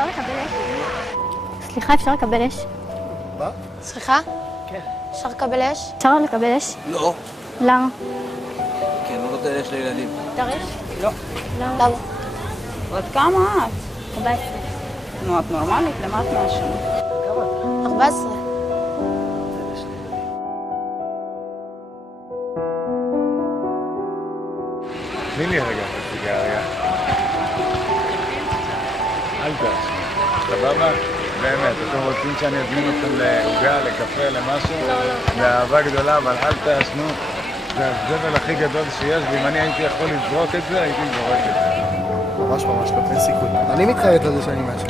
אפשר לקבל אש? סליחה, אפשר לקבל אש? מה? סליחה? כן. אפשר לקבל אש? אפשר לקבל אש? לא, למה? כי אני לא נותן אש לילדים. אפשר אש? לא. למה? בת כמה את? 14. נו, את נורמלית? למה את מעשנת? 14. תני לי רגע את הסיגריה. אל תעשני. סבבה? באמת, אתם רוצים שאני אזמין אתכם לעוגה, לקפה, למשהו? זה אהבה גדולה, אבל אל תעשנו. זה הזבל הכי גדול שיש, ואם אני הייתי יכול לזרוק את זה, הייתי זורק את זה. ממש ממש לא, אין סיכוי. אני מתחרט על זה שאני מעשן.